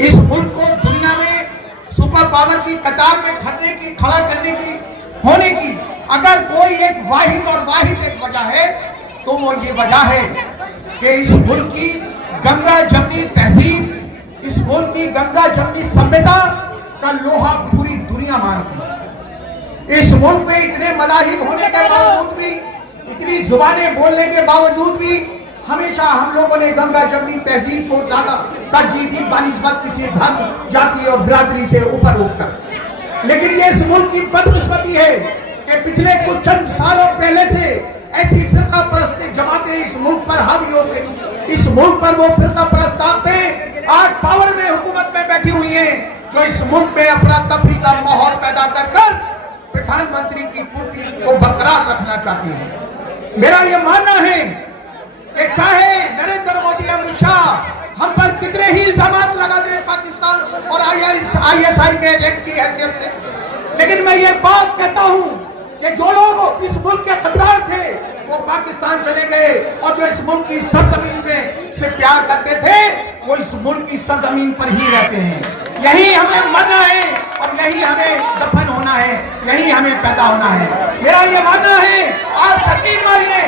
इस मुल्क को दुनिया में सुपर पावर की कतार में खड़ा करने की होने की अगर कोई एक वाहिद एक वजह है तो वो ये वजह है कि इस मुल्क की गंगा जमनी तहजीब, इस मुल्क की गंगा जमनी सभ्यता का लोहा पूरी दुनिया मानती है। इस मुल्क में इतने मज़ाहिब होने के बावजूद भी, इतनी जुबानें बोलने के बावजूद भी हमेशा हम लोगों ने गंगा जमनी तहजीब को ज्यादा तरजीह दी बानिस्बत किसी धर्म, जाति और बिरादरी से ऊपर उठकर। लेकिन ये इस मुल्क की बदकिस्मती है कि पिछले कुछ चंद सालों पहले से ऐसी फिरका परस्त जमातें इस मुल्क पर हावी हो गई। इस मुल्क पर वो फिरका परस्त ताकतें आज पावर में, हुकूमत में बैठी हुई हैं, जो इस मुल्क में अफरा तफरी का माहौल पैदा कर प्रधानमंत्री की कुर्सी को बरकरार रखना चाहती है। मेरा ये मानना है कि चाहे नरेंद्र मोदी, अमित शाह हम पर कितने ही इल्जाम लगा दे पाकिस्तान और ISI के एजेंट की हैसियत से, लेकिन मैं ये बात कहता हूं कि जो लोग इस मुल्क के गद्दार थे वो पाकिस्तान चले गए और जो इस मुल्क की सरजमीन में से प्यार करते थे वो इस मुल्क की सरजमीन पर ही रहते हैं। यही हमें मरना है और यही हमें दफन होना है, यही हमें पैदा होना है। मेरा ये मानना है, आप यकीन मानिए,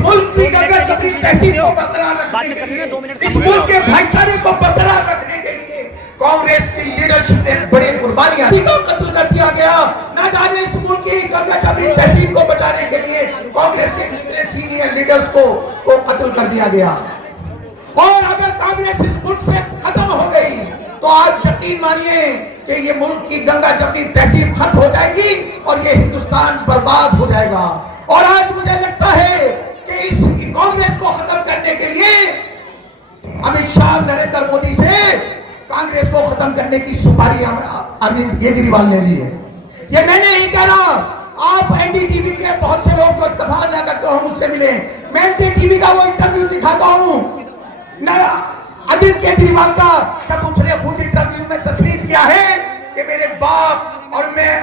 मुल्क की गंगा जमनी तहजीब को बरकरार रखने के लिए, इस मुल्क के भाईचारे को बरकरार रखने के लिए कांग्रेस की लीडरशिप ने बड़ी कुर्बानियां दी। कत्ल कर दिया गया, ना जाने इस मुल्क की गंगा जमनी तहजीब को बचाने के लिए कांग्रेस के कितने सीनियर लीडर्स को कत्ल कर दिया गया। और अगर कांग्रेस इस मुल्क से खत्म हो गई तो आज यकीन मानिए कि ये मुल्क की गंगा जमनी तहजीब खत्म हो जाएगी और ये हिंदुस्तान बर्बाद हो जाएगा। और आज मुझे लगता है कि इस कांग्रेस को खत्म करने के लिए अमित शाह, नरेंद्र मोदी से कांग्रेस को खत्म करने की सुपारी अरविंद केजरीवाल ने ली है। ये मैंने नहीं कह रहा, आप NDTV के बहुत से लोग जो इत्तेफाक ना करते हो मुझसे मिले, मैं NDTV का वो इंटरव्यू दिखाता हूं अरविंद केजरीवाल का, जब उसने खुद इंटरव्यू में तस्लीम किया है कि मेरे बाप और मैं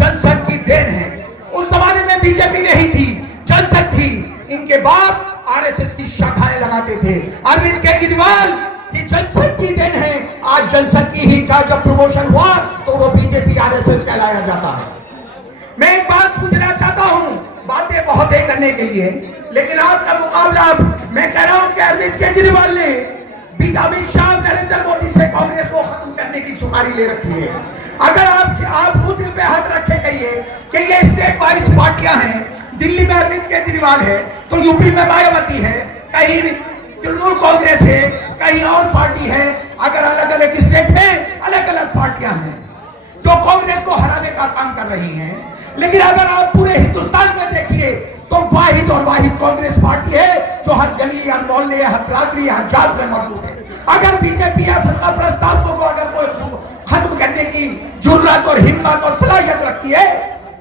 जनसंघ की देन है। उस जमाने में बीजेपी नहीं थी, जनसंघ थी, इनके बाप RSS की शाखाएं लगाते थे। अरविंद केजरीवाल ये जनसंघ की देन है। आज जनसंघ की ही का जब प्रमोशन हुआ तो वो बीजेपी RSS कहलाया जाता है। मैं एक बात पूछना चाहता हूं, बातें बहुत है करने के लिए, लेकिन आपका मुकाबला मैं कह रहा हूं कि अरविंद केजरीवाल ने अमित शाह, नरेंद्र मोदी से कांग्रेस को खत्म करने की सुपारी ले रखी है। अगर आप खुद दिल पे हाथ रखे कहिए कि ये स्टेट वाइज पार्टियां हैं, दिल्ली में अरविंद केजरीवाल है तो यूपी में मायावती है, कहीं तृणमूल कांग्रेस है, कहीं और पार्टी है, अगर अलग अलग स्टेट में अलग अलग पार्टियां हैं जो कांग्रेस को हराने का काम कर रही हैं। लेकिन अगर आप पूरे हिंदुस्तान में देखिए तो वाहिद और वाहिद कांग्रेस पार्टी है जो हर गली, हर मोहल्ले, हर बिरादरी, हर जात में मौजूद है। अगर बीजेपी या फिरका परस्त ताकतों को अगर कोई खत्म करने की जुर्रत और हिम्मत और सलाहियत रखती है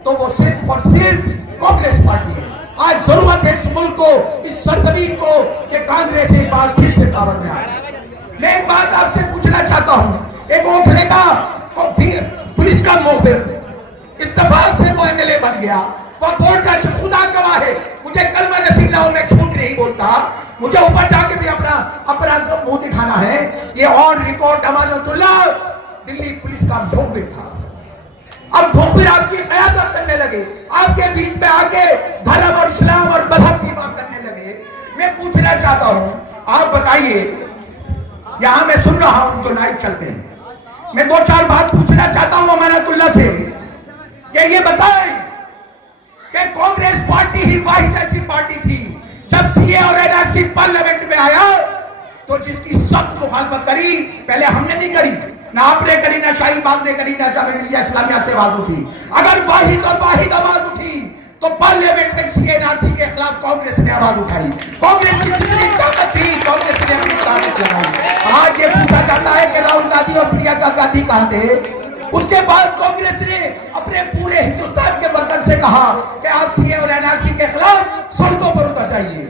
तो वो सिर्फ और सिर्फ कांग्रेस पार्टी है। आज जरूरत है इस मुल्क को, इस सरजमीन को कि कांग्रेस एक बार फिर से पावर में आए। मैं एक बात आपसे पूछना चाहता हूं, एक ओखले का पुलिस का मुखबिर इत्तेफाक से वो MLA बन गया, वो बोल का खुदा गवाह है, मुझे कलमा नसीब ना हो, मैं झूठ नहीं बोलता, मुझे ऊपर जाके भी अपना मुंह दिखाना है। ये on record Amanatullah Delhi police का मुखबिर था। अब मुखबिर आपकी क़यादत करने लगे, आपके बीच में आके धर्म और इस्लाम और मजहब की बात करने लगे। मैं पूछना चाहता हूं, आप बताइए, यहां मैं सुन रहा हूं तो लाइव चलते हैं, मैं दो चार बात पूछना चाहता हूं अमानतुल्लाह से कि ये बताएं कि कांग्रेस पार्टी ही वाहिद ऐसी पार्टी थी जब CA और NRC पार्लियामेंट में आया तो जिसकी सख्त मुखालफत करी, पहले हमने नहीं करी, ना आपने करी, ना शाहीन बाग ने करी, ना जामिया मिल्लिया इस्लामिया से आवाज उठी। अगर वाहिद और वाहिद आवाज उठी तो पार्लियामेंट में CA NRC के खिलाफ कांग्रेस ने आवाज उठाई। कांग्रेस की जितनी ताकत थी कांग्रेस ने अपनी ताकत लगाई। आज ये पूछा जाता है कि राहुल गांधी और प्रियंका गांधी कहां थे? उसके बाद कांग्रेस ने अपने पूरे हिंदुस्तान के वर्कर से कहा कि आप CA और NRC के खिलाफ सड़कों पर उतर जाइए।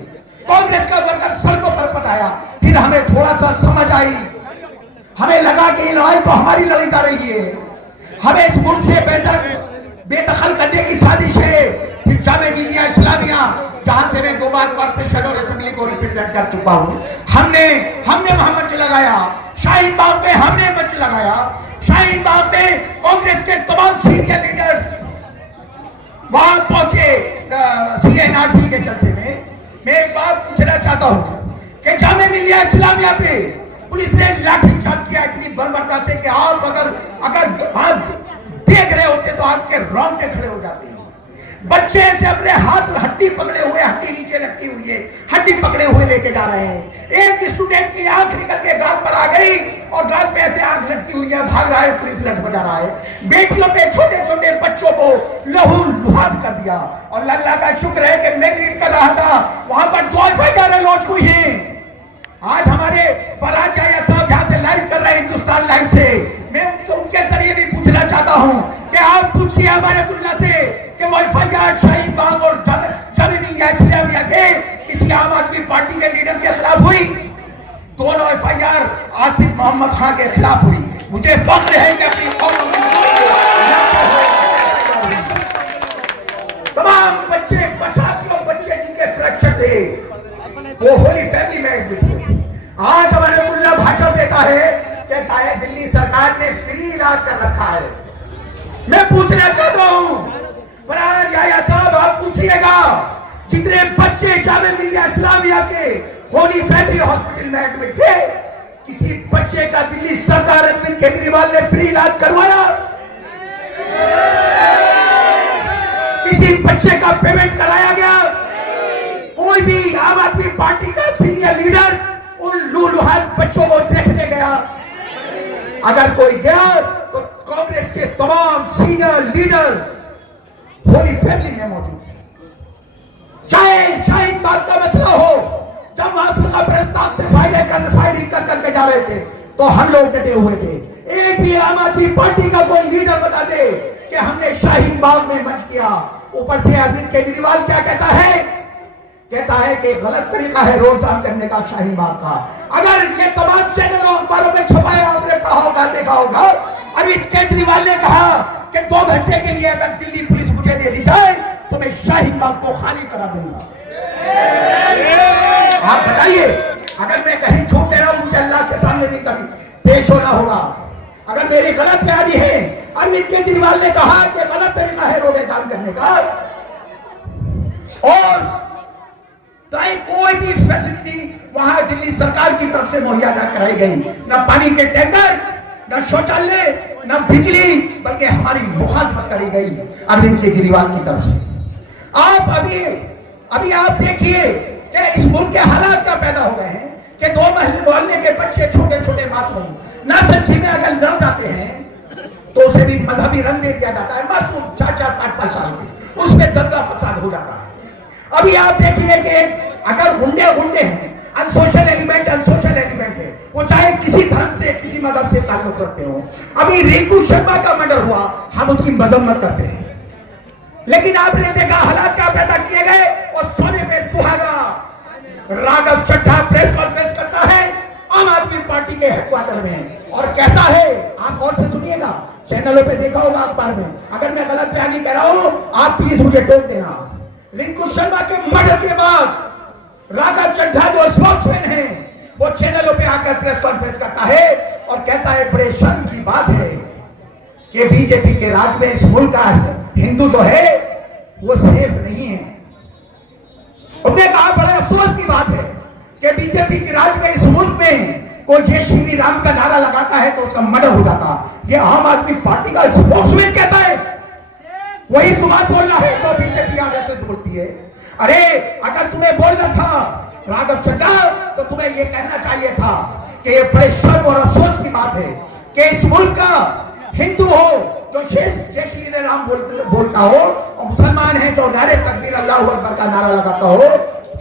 कांग्रेस का वर्कर सड़कों पर पताया। फिर हमें थोड़ा सा समझ आई, हमें लगा कि ये लड़ाई तो हमारी लड़ी जा रही है, हमें इस मुल्क से बेदखल करने की साजिश है। फिर जामिया मिल्लिया इस्लामिया, जहां से मैं 2 बार कॉर्पोरेशन और असेंबली को रिप्रेजेंट कर चुका हूं, हमने हमने वहां मंच लगाया, शाहीन बाग में हमने मंच लगाया, शाहीन बाग में कांग्रेस के तमाम सीनियर लीडर्स वहां पहुंचे CNRC के जलसे में। मैं एक बात पूछना चाहता हूं कि जामे मिलिया इस्लामिया पे पुलिस ने लाठीचार्ज किया इतनी बर्बरता से कि आप अगर देख रहे होते तो आपके रोंगटे खड़े हो जाते हैं। बच्चे से अपने हाथ हड्डी पकड़े हुए, हड्डी नीचे लटकी हुई है, हड्डी पकड़े हुए लेके जा रहे हैं। एक स्टूडेंट की आंख निकल के गाल पर आ गई और गाल पे ऐसे आंख लटकी हुई है, भाग रहा है, पुलिस लट बजा रहा है। बेटियों पे, छोटे छोटे बच्चों को लहू लुहान कर दिया। और अल्लाह का शुक्र है कि मैं लीड कर रहा था, वहां पर 2 FIR लॉन्च हुई है। आज हमारे फरहाद याया साहब यहाँ से लाइव कर रहे हैं, हिंदुस्तान लाइव से। मैं उनके जरिए भी पूछना चाहता हूँ कि आप पूछिए हमारे दुल्ला से कि वो FIR शाहीन बाग और जामे मिलिया इस्लामिया के किसी आम आदमी पार्टी के लीडर के खिलाफ हुई? दोनों FIR आसिफ मोहम्मद खान के खिलाफ हुई। मुझे फख्र है कि अपनी कौम तमाम बच्चे, 85 बच्चे जिनके फ्रैक्चर थे वो होली फैमिली में एडमिट हुए। आज हमारे मुल्ला भाषण देखा है कि दिल्ली सरकार ने फ्री इलाज कर रखा है। मैं पूछना चाहता हूं फरहाद याया साहब, आप पूछिएगा जितने बच्चे जामे मिलिया इस्लामिया के होली फैमिली हॉस्पिटल में एडमिट थे, किसी बच्चे का दिल्ली सरकार अरविंद केजरीवाल ने फ्री इलाज करवाया? किसी बच्चे का पेमेंट कराया गया? कोई भी आम आदमी पार्टी का सीनियर लीडर उन लूलुहान बच्चों को देखने गया? अगर कोई गया तो कांग्रेस के तमाम सीनियर लीडर्स होली फैमिली में मौजूद थे। चाहे शाहीन बाग का मसला हो, जब वहां फायरिंग कर करके जा रहे थे तो हम लोग डटे हुए थे। एक भी आम आदमी पार्टी का कोई लीडर बता दे कि हमने शाहीन बाग में मंच किया। ऊपर से अरविंद केजरीवाल क्या कहता है? कहता है कि गलत तरीका है रोड जाम करने का शाहीन बाग का। अगर ये तमाम चैनलों अखबारों में छपाया आपने पढ़ा होगा, देखा होगा, अरविंद केजरीवाल ने कहा कि 2 घंटे के लिए अगर दिल्ली पुलिस मुझे दे दी जाए तो मैं शाहीन बाग को खाली करा दूंगा। आप बताइए, अगर मैं कहीं झूठ दे रहा हूं मुझे अल्लाह के सामने भी कभी पेश होना होगा। अगर मेरी गलत बयानी है, अरविंद केजरीवाल ने कहा कि गलत तरीका है रोड जाम करने का, और चाहे कोई भी फैसिलिटी वहां दिल्ली सरकार की तरफ से मुहैया कराई गई, न पानी के टैंकर, न शौचालय, न बिजली, बल्कि हमारी मुखालफत करी गई अरविंद केजरीवाल की तरफ से। आप अभी आप देखिए कि इस मुल्क के हालात क्या पैदा हो गए हैं कि 2 मोहल्ले के बच्चे, छोटे छोटे मासूम, ना सच्ची में अगर लड़ जाते हैं तो उसे भी मजहबी रंग दे दिया जाता है। मासूम 4-4, 5-5 साल के, उसमें दंगा फसाद हो जाता है। अभी आप देखिए कि अगर गुंडे हैं, अनसोशल एलिमेंट है, वो चाहे किसी धर्म से, किसी मजहब से ताल्लुक रखते हो। अभी रिंकू शर्मा का मर्डर हुआ, हम उसकी मजम्मत करते हैं, लेकिन आपने देखा हालात क्या पैदा किए गए। और सोने पे सुहागा राघव चड्ढा प्रेस कॉन्फ्रेंस करता है आम आदमी पार्टी के हेडक्वार्टर में और कहता है, आप और से सुनिएगा, चैनलों पे देखा होगा, अखबार में, अगर मैं गलत बयानी कर रहा हूं आप प्लीज मुझे टोक देना। रिंकू शर्मा के मर्डर के बाद राघव चड्ढा जो स्पोक्समैन है वो चैनलों पे आकर प्रेस कॉन्फ्रेंस करता है और कहता है बड़े शर्म की बात है कि बीजेपी के राज में इस मुल्क का हिंदू जो है वो सेफ नहीं है। उन्होंने कहा बड़े अफसोस की बात है कि बीजेपी के राज में इस मुल्क में कोई जय श्री राम का नारा लगाता है तो उसका मर्डर हो जाता। ये आम आदमी पार्टी का स्पोक्समैन कहता है, वही जुबान बोलना है तो बीजेपी आरएसएस बोलती है। अरे अगर तुम्हें बोलना था राघव चड्ढा तो तुम्हें यह कहना चाहिए था कि ये बड़े शर्म और अफसोस की बात है कि इस मुल्क का हिंदू हो जो जय श्री राम बोलता हो और मुसलमान है जो नारे तकबीर अल्लाह अकबर का नारा लगाता हो,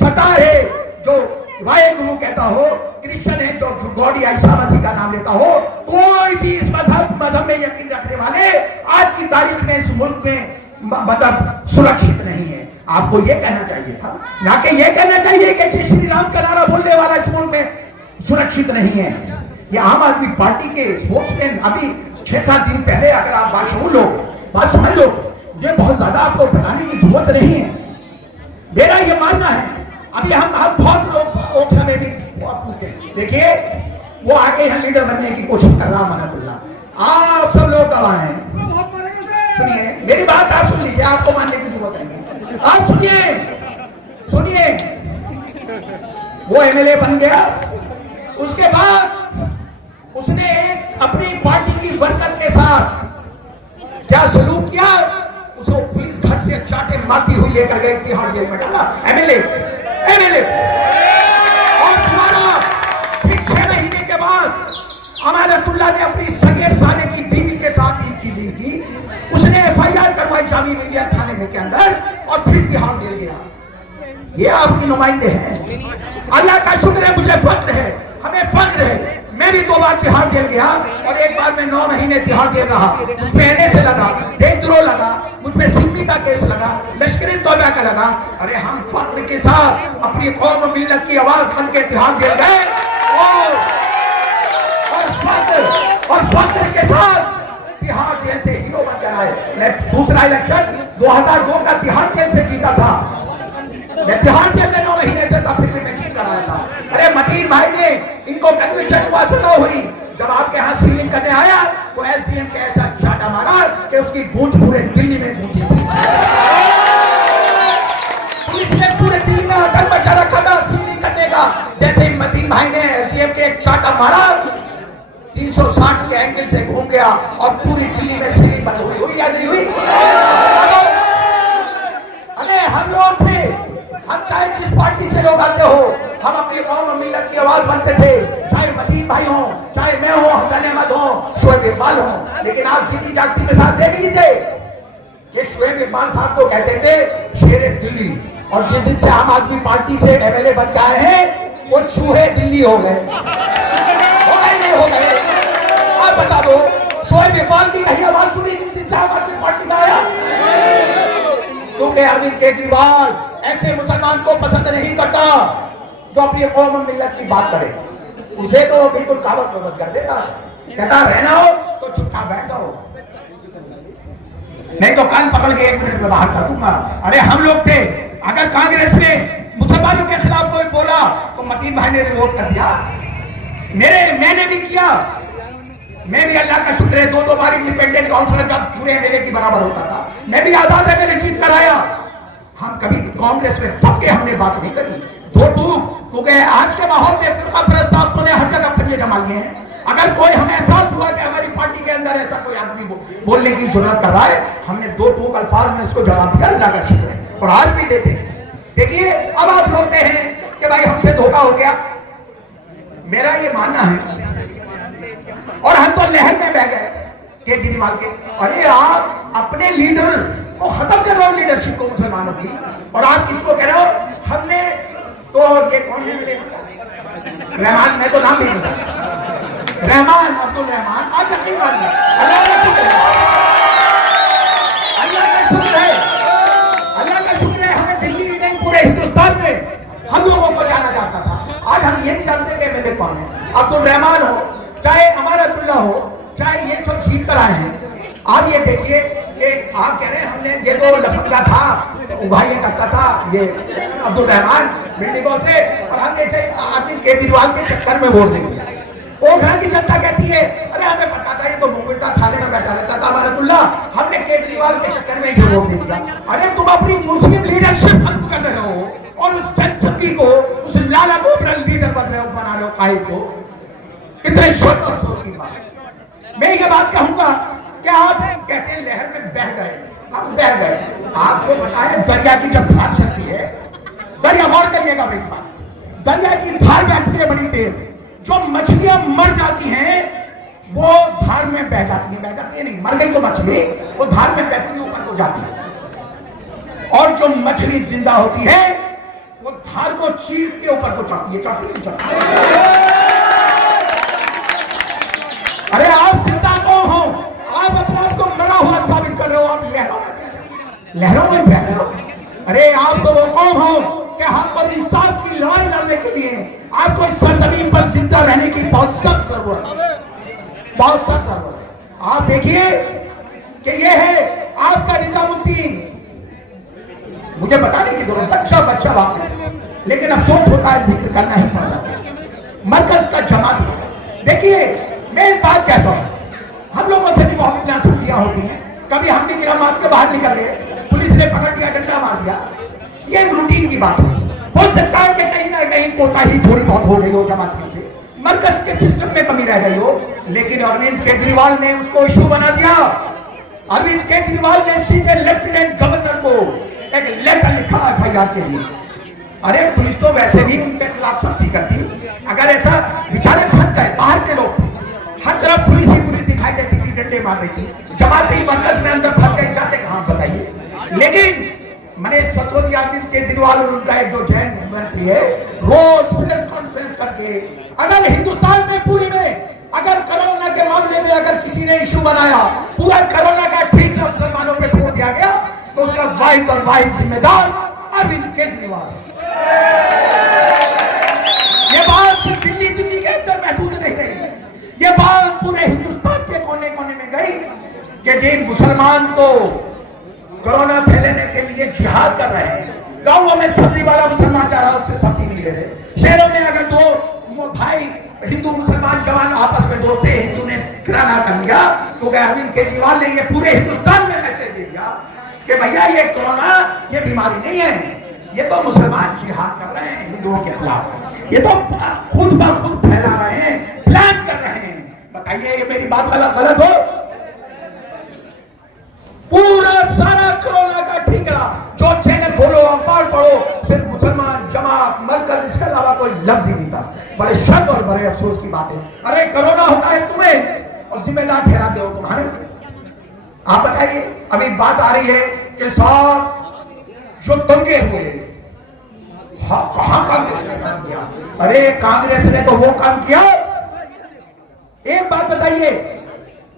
सरदार है जो वाहेगुरु कहता हो, क्रिश्चियन है जो गॉड ईसा मसीह का नाम लेता हो, कोई भी इस मजहब में यकीन रखने वाले आज की तारीख में इस मुल्क में मतलब सुरक्षित नहीं है। आपको यह कहना चाहिए था, ना कि यह कहना चाहिए कि जय श्री राम का नारा बोलने वाला इस मुल्क में सुरक्षित नहीं है। ये आम आदमी पार्टी के स्पोक्समैन अभी 6-7 दिन पहले, अगर आप बाशऊर लोग बात समझ लो, ये बहुत ज्यादा आपको बताने की जरूरत नहीं है, मेरा ये मानना है। अभी हम बहुत लोग ओखला में भी देखिए वो आके यहाँ लीडर बनने की कोशिश कर रहा अमानतुल्लाह। आप सब लोग गवाह हैं। सुनिए मेरी बात, आप सुन लीजिए, आपको मानने की जरूरत नहीं। आप सुनिए सुनिए, वो एमएलए बन गया, उसके बाद उसने एक अपनी पार्टी की वर्कर के साथ क्या सलूक किया, उसको पुलिस घर से चाटे मारती हुई लेकर गई तिहाड़ जेल में डाला। एमएलए और तुम्हारा फिर 6 महीने के बाद अमानतुल्लाह ने अपनी सगे साले की बीवी के साथ इंतजी की, उसने एफआईआर करवाई जामी मिलिया थाने में के अंदर और फिर तिहाड़ जेल गया। ये आपकी नुमाइंदे हैं। अल्लाह का शुक्र है, मुझे फख्र है, हमें फख्र है। मैं भी 2 बार तिहाड़ जेल गया और एक बार मैं 9 महीने तिहाड़ जेल रहा। मुझमें एनए से लगा, देशद्रोह लगा, मुझमें सिम्मी का केस लगा, लश्करी तौबा का लगा। अरे हम फख्र के साथ अपनी कौम मिल्लत की आवाज बन के तिहाड़ जेल गए और फख्र के साथ तिहाड़ जेल से हीरो बनकर आए। मैं दूसरा इलेक्शन 2002 का तिहाड़ जेल से जीता था। मैं तिहाड़ जेल में 9 महीने से था, फिर भी मैं जीत कर आया था। अरे मतीन भाई ने इनको कन्विक्शन हुआ, सजा हुई। जब आपके यहाँ सीलिंग करने आया तो एसडीएम के ऐसा चाटा मारा कि उसकी गूंज पूरे दिल्ली में गूंजी थी। पुलिस ने पूरे दिल्ली में आतंक मचा रखा था सीलिंग करने का। जैसे ही मतीन भाई ने एसडीएम के एक चाटा मारा, 360 के एंगल से घूम गया और पूरी दिल्ली में सीलिंग बंद हुई या नहीं हुई? अरे हम लोग थे, हम चाहे जिस पार्टी से लोग आते हो, हम अपनी कौम और मिल्लत की आवाज बनते थे, चाहे मतीन भाई हो, चाहे मैं हो, हसन अहमद हो, शोएब इकबाल हो। लेकिन आप जीती जागती मिसाल देख लीजिए कि शोएब इकबाल साहब को कहते थे शेरे दिल्ली, और जिस दिन से आम आदमी पार्टी से एमएलए बन के आए हैं वो चूहे दिल्ली हो गए। हो गए। आप बता दो, शोएब इकबाल की कहीं आवाज सुनी जिस दिन से आम आदमी पार्टी में आया? क्योंकि अरविंद केजरीवाल ऐसे मुसलमान को पसंद नहीं करता जो अपनी कौम और मिल्लत की बात करे। उसे तो बिल्कुल कावत प्रवत कर देता, कहता रहना हो तो चुपचाप बैठ जाओ, नहीं तो कान पकड़ के 1 मिनट में बाहर कर दूंगा। अरे हम लोग थे, अगर कांग्रेस ने मुसलमानों के खिलाफ कोई बोला तो मतीन भाई ने रिवोट कर दिया। मैंने भी किया। मैं भी अल्लाह का शुक्र है 2 बार इंडिपेंडेंट काउंसिलर का पूरे एमएलए की बराबर होता था। मैं भी आजाद एमएलए जीत कर आया। हम कभी कांग्रेस में दब के हमने बात नहीं करी। क्योंकि आज के माहौल में फिरका परस्ताओं ने हर जगह पंजे जमा लिए हैं। अगर कोई हमें एहसास हुआ कि हमारी पार्टी के अंदर ऐसा कोई आदमी बोलने की जरूरत कर रहा है, हमने 2 टूक अल्फाज में इसको जवाब दिया, अल्लाह का शुक्र है, और आज भी देते हैं। देखिए अब आप रोते हैं कि भाई हमसे धोखा हो गया। मेरा ये मानना है, और हम तो लहर में बह गए केजरीवाल के। अरे आप अपने लीडर को खत्म कर रहे हो, लीडरशिप को मुसलमानों की, और आप किसको कह रहे हो हमने तो ये कौन है रहमान, मैं तो नाम नहीं लूंगा, रहमान अब्दुल रहमान। आप यकीन मानिए अल्लाह का शुक्र है, अल्लाह का शुक्र है, अल्लाह का शुक्र है, हमें दिल्ली नहीं पूरे हिंदुस्तान में हम लोगों को जाना जाता था। आज हम ये नहीं जानते कि मेरे कौन है। अब्दुल रहमान हो, चाहे अमानतुल्लाह हो, चाहे ये सब जीत कर आए हैं। आप ये देखिए कि आप कह रहे हैं हमने ये तो लफंगा था, उभाइया करता था ये अब्दुल रहमान बिल्डिंगों से, और हम जैसे आदमी केजरीवाल के चक्कर में वोट देंगे। वो घर की जनता कहती है अरे हमें पता था ये तो मुंगटा थाने में बैठा रहता था अमानतुल्लाह, हमने केजरीवाल के चक्कर में इसे वोट दे दिया। अरे तुम अपनी मुस्लिम लीडरशिप खत्म कर रहे हो और उस जनशक्ति को, उस लाला को लीडर बना रहे हो, कायद को। इतने शुद्ध अफसोस की बात। मैं ये बात कहूंगा कि आप कहते हैं लहर में बह गए, आप बह गए। आपको बताया दरिया की जब धार चलती है, दरिया गौर करिएगा मेरी बात, दरिया की धार बहती है बड़ी तेज, जो मछलियां मर जाती हैं वो धार में बह जाती है नहीं, मर गई तो मछली वो धार में बहती है ऊपर को जाती है, और जो मछली जिंदा होती है वो धार को चीर के ऊपर को चढ़ती है। अरे आप जिंदा कौन हो? आप अपने आप को मरा हुआ साबित कर रहे हो, आप लहरों में बह रहे हो। अरे आप तो वो कौन हो कि हक और इंसाफ की लड़ाई लड़ने के लिए आपको इस सरजमीन पर जिंदा रहने की बहुत सख्त जरूरत है, बहुत सख्त जरूरत है। आप देखिए कि ये है आपका निजामुद्दीन, मुझे बताने की जरूरत, बच्चा वापस, लेकिन अफसोस होता है जिक्र करना ही पड़ता है। मरकज का जमात है। देखिए मैं एक बात कहता हूं, हम लोगों से भी बहुत नासमझियां होती हैं। कभी हम भी बिना मास्क के बाहर निकल गए, पुलिस ने पकड़ दिया, डंडा मार दिया, ये रूटीन की बात है। हो सकता है कि कहीं ना कहीं कोताही थोड़ी बहुत हो गई हो जमातियों से, मरकज के सिस्टम में कमी रह गई हो, लेकिन अरविंद केजरीवाल ने उसको इशू बना दिया। अरविंद केजरीवाल ने सीधे लेफ्टिनेंट गवर्नर को एक लेटर लिखा एफआईआर के लिए। अरे पुलिस तो वैसे भी उनके खिलाफ सख्ती करती, अगर ऐसा बेचारे फंस गए, बाहर के लोग हर तरफ पुलिस ही पुलिस दिखाई देती थी, डंडे मार रही थी, जमात ही मरकज में अंदर फंस गए, जाते कहां बताइए। लेकिन मैंने सचोदी अरविंद केजरीवाल और उनका एक जो जैन मंत्री है, रोज प्रेस कॉन्फ्रेंस करके अगर हिंदुस्तान में पूरे में अगर कोरोना के मामले में अगर किसी ने इशू बनाया, पूरा कोरोना का ठीक ना मुसलमानों पे फोड़ दिया गया, तो उसका वाहिद और वाहिद जिम्मेदार अरविंद केजरीवाल है। ये बात सिर्फ दिल्ली के अंदर महदूद नहीं रही, ये बात पूरे हिंदुस्तान के कोने कोने में गई कि जिन मुसलमान को कोरोना फैलाने के लिए जिहाद कर रहे हैं, गांवों में सब्जी वाला मुसलमान जा रहा है, उससे सब्जी नहीं ले रहे। शहरों में अगर दो भाई हिंदू मुसलमान जवान आपस में दोस्त थे, हिंदू ने किराना कर लिया, तो अरविंद केजरीवाल ने ये पूरे हिंदुस्तान में मैसेज दे दिया कि भैया ये कोरोना ये बीमारी नहीं है, ये तो मुसलमान जिहाद कर रहे हैं हिंदुओं के खिलाफ, ये तो खुद ब खुद फैला रहे हैं, प्लान कर रहे हैं। बताइए ये मेरी बात गलत हो? पूरा सारा कोरोना का ठीकरा जो चैनल खोलो, अखबार पढ़ो, सिर्फ मुसलमान जमात मरकज, इसके अलावा कोई लफ्ज ही नहीं था। बड़े शर्म और बड़े अफसोस की बात है। अरे कोरोना होता है तुम्हें और जिम्मेदार ठहराते हो तुम्हारे। आप बताइए, अभी बात आ रही है कि साहब जो दंगे हुए, कहां कांग्रेस ने काम किया? अरे कांग्रेस ने तो वो काम किया। एक बात बताइए,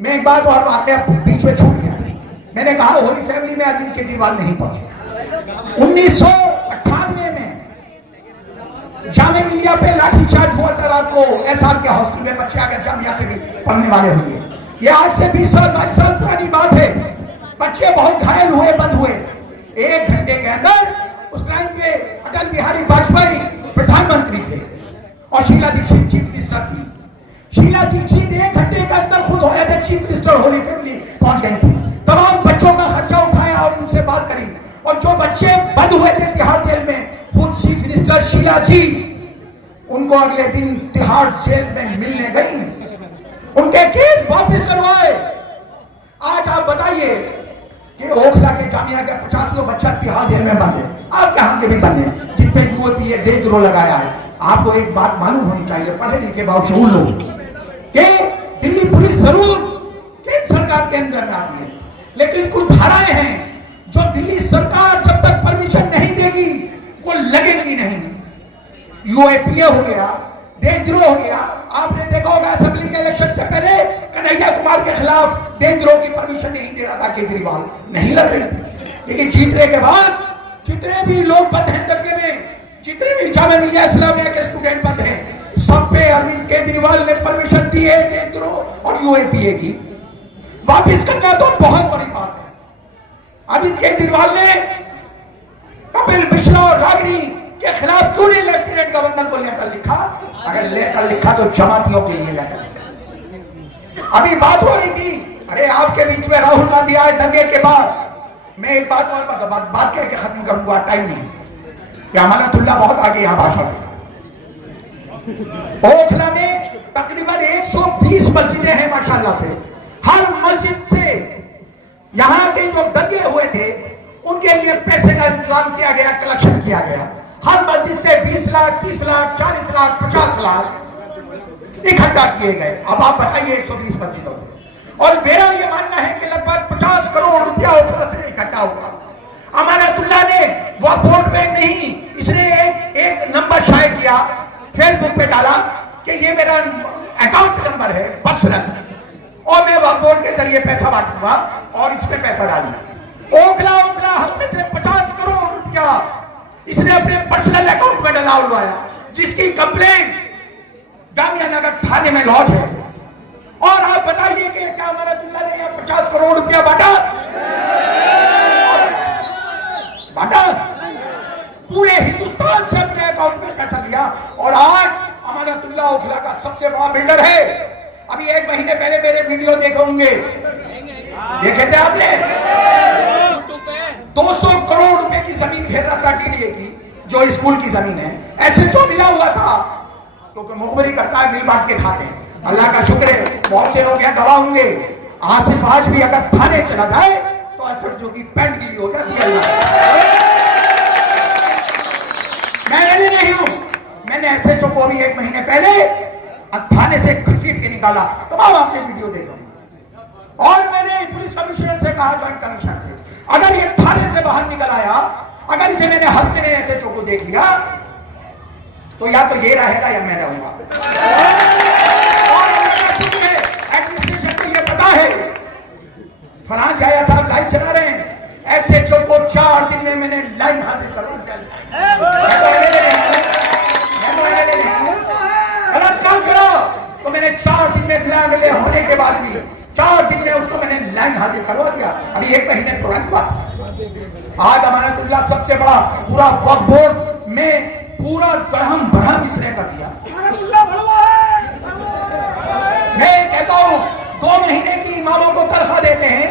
मैं एक बात और वाकया बीच में छूट गया। मैंने कहा होली फैमिली में अरविंद केजरीवाल नहीं पहुंचे। 1998 में जामिया मिलिया पे लाठीचार्ज हुआ था रात को, एसआर के हॉस्टल में बच्चे अगर जामिया से भी पढ़ने वाले होंगे। ये आज से 20 साल 22 साल पुरानी बात है। बच्चे बहुत घायल हुए, बंद हुए। 1 घंटे के अंदर उस टाइम पे अटल बिहारी वाजपेयी प्रधानमंत्री थे और शीला दीक्षित चीफ मिनिस्टर थी। शीला दीक्षित 1 घंटे के अंदर खुद हो थे चीफ मिनिस्टर, होली फैमिली पहुंच गई थी, तमाम बच्चों का खर्चा उठाया और उनसे बात करी। और जो बच्चे बंद हुए थे तिहाड़ जेल में, खुद चीफ मिनिस्टर शीला जी उनको अगले दिन तिहाड़ जेल में मिलने गई, उनके केस वापस करवाए। आज आप बताइए कि ओखला के जामिया के 50 बच्चा तिहाड़ जेल में बंद है, आप कहां के भी बंद है, जितने जुए पिए देशद्रोह लगाया है। आपको एक बात मालूम होनी चाहिए, पढ़े लिखे बावजूद लोग, कि दिल्ली पुलिस जरूर केंद्र सरकार के अंदर में आती है, लेकिन कुछ धाराएं हैं जो दिल्ली सरकार जब तक परमिशन नहीं देगी वो लगेगी नहीं। यूएपीए हो गया, देशद्रोह हो गया। आपने देखा होगा असेंबली के इलेक्शन से पहले कन्हैया कुमार के खिलाफ देशद्रोह की परमिशन नहीं दे रहा था केजरीवाल, नहीं लग रही थी। लेकिन जीतने के बाद जितने भी लोग बंद हैं दंगे में, जितने भी जामिया मिलिया इस्लामिया के स्टूडेंट बंद हैं, सब पे अरविंद केजरीवाल ने परमिशन दी है देशद्रोह और यूएपीए की। वापिस करना तो बहुत बड़ी बात है। अरविंद केजरीवाल ने कपिल मिश्रा और रागिनी के खिलाफ क्यों नहीं लेफ्टिनेंट गवर्नर को लेटर लिखा? अगर लेटर लिखा तो जमातियों के लिए लेटर लिखा। अभी बात हो रही थी, अरे आपके बीच में राहुल गांधी आए दंगे के बाद। मैं एक बात और बात कह के खत्म करूंगा, टाइम नहीं। अमानतुल्लाह बहुत आगे यहां भाषण में। ओखला में तकरीबन 120 मस्जिदें हैं माशाल्लाह से। हर मस्जिद से यहां के जो दंगे हुए थे उनके लिए पैसे का इंतजाम किया गया, कलेक्शन किया गया। हर मस्जिद से 20 लाख, 30 लाख, 40 लाख, 50 लाख इकट्ठा किए गए। अब आप बताइए 120 मस्जिदों से, और मेरा यह मानना है कि लगभग 50 करोड़ रुपया ओखला से इकट्ठा हुआ। अमानतुल्लाह ने वह वोट बैंक नहीं, इसने एक नंबर शाये किया, फेसबुक पे डाला कि ये मेरा अकाउंट नंबर है पर्सनल, और मैं वक्फ बोर्ड के जरिए पैसा बांटूंगा, और इसमें पैसा डालूंगा। ओखला हल्के से 50 करोड़ रुपया इसने अपने पर्सनल अकाउंट में डलवाया, जिसकी कंप्लेंट जामिया नगर थाने में लॉन्च है। और आप बताइए कि क्या अमानतुल्लाह ने यह 50 करोड़ रुपया बांटा? पूरे हिंदुस्तान से अपने अकाउंट में पैसा लिया। और आज अमानतुल्लाह सबसे बड़ा बिल्डर है। अभी 1 महीने पहले मेरे वीडियो देखे होंगे, देखे थे आपने? 200 करोड़ रुपए की जमीन घेर रहा था टीडीए की, जो स्कूल की जमीन है। ऐसे जो मिला हुआ था, क्योंकि मुखबरी करता है, मिल बांट के खाते हैं। अल्लाह का शुक्र है, बहुत से लोग यहाँ गवाह होंगे। आसिफ आज भी अगर थाने चला जाए तो असर जो की पैंट गीली हो जाती है। मैं नहीं हूं, मैंने ऐसे जो को भी 1 महीने पहले थाने से घसीट के निकाला। तमाम आपने वीडियो देखा। और मैंने पुलिस कमिश्नर से कहा, ज्वाइंट कमिश्नर से, अगर ये थाने से बाहर निकल आया, अगर इसे मैंने हफ्ते में ऐसे चो को देख लिया, तो या तो ये रहेगा या मैं रहूंगा। और एडमिनिस्ट्रेशन को ये पता है, फरहान जाया साहब लाइव चला रहे हैं, ऐसे चो को 4 दिन में मैंने लाइन हासिल करवा दिया। गलत काम करो तो मैंने 4 दिन में बिना मिले होने के बाद भी 4 दिन में उसको मैंने लाइन हाजिर करवा दिया। अभी 1 महीने पुरानी बात है। आज अमानतुल्लाह सबसे बड़ा पूरा वक्फ बोर्ड में पूरा दरहम बरहम इसने कर दिया। मैं कहता हूं 2 महीने की इमामों को तनख्वाह देते हैं,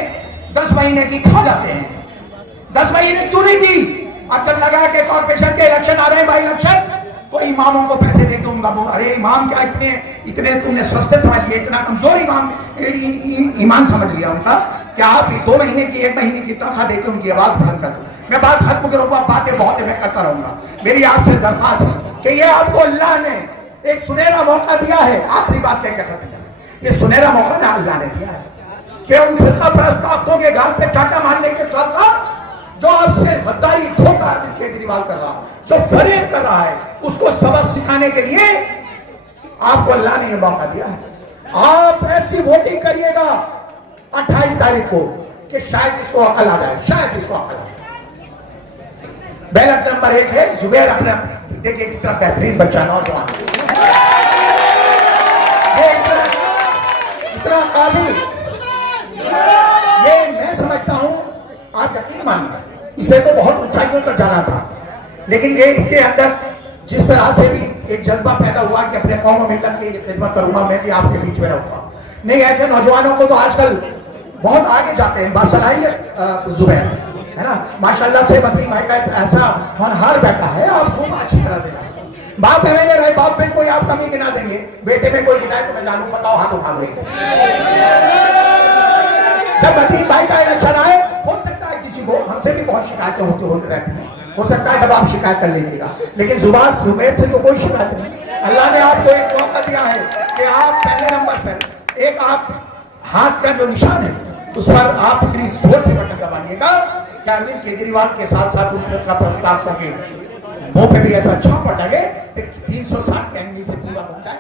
10 महीने की खा जाते हैं। 10 महीने क्यों नहीं दी? अब जब लगा के कॉर्पोरेशन के इलेक्शन आ रहे हैं, बाई इलेक्शन, तो इमामों को पैसे दे दूंगा। अरे इमाम क्या इतने तुमने सस्ते समझ लिए, इतना कमजोर ईमान समझ लिया उनका, क्या आप 2 महीने की 1 महीने की तनख्वाह देकर उनकी आवाज बुलंद कर दूं? मैं बात खत्म करूंगा, बातें बहुत मैं करता रहूंगा। मेरी आपसे दरख्वास्त है कि ये आपको अल्लाह ने एक सुनहरा मौका दिया है। आखिरी बात कहकर खत्म करें, ये सुनहरा मौका ना अल्लाह ने दिया है कि उन फिरका परस्त ताकतों के गाल पे चाटा मारने के साथ साथ जो आपसे गद्दारी धोखा अरविंद केजरीवाल कर रहा है, जो फरेब कर रहा है, उसको सबक सिखाने के लिए आपको अल्लाह ने यह मौका दिया है। आप ऐसी वोटिंग करिएगा 28 तारीख को कि शायद इसको अकल आ जाए, शायद इसको अकल आ जाए। बैलेट नंबर 1 है जुबैर। अपने देखिए कितना बेहतरीन बच्चा, नौजवान, ये इतना काबिल, ये मैं समझता हूं। आप यकीन मानिए, इसे तो बहुत ऊंचाइयों तक जाना था, लेकिन ये इसके अंदर जिस तरह से भी एक जज्बा पैदा हुआ कि अपने कौम मिलत की खिदमत करूंगा, मैं भी आपके बीच में रहूंगा। नहीं, ऐसे नौजवानों को तो आजकल बहुत आगे जाते हैं, बासलाहियत जुबैर, है ना, माशाल्लाह से। मतीन भाई का ऐसा होनहार बेटा है, आप खूब अच्छी तरह से जानते। बाप में मैंने रहे, बाप में कोई आप कमी गिना देंगे, बेटे में कोई गिनाए तो मैं जानू, बताओ, हाथ उठा दो। जब मतीन भाई का इलेक्शन आए, हो सकता है किसी को, हमसे भी बहुत शिकायतें होती रहती हैं, हो सकता है जब आप शिकायत कर लीजिएगा, लेकिन जुबैर से तो कोई शिकायत नहीं। अल्लाह ने आपको एक मौका दिया है कि आप पहले नंबर पर एक आप हाथ का जो निशान है उस पर आप इतनी जोर से बटन दबाइएगा कि अरविंद केजरीवाल के साथ साथ उन फिरका प्रस्तावकों के मुंह पे भी ऐसा छापड़ लगे 360 के एंगल से पूरा बनता है।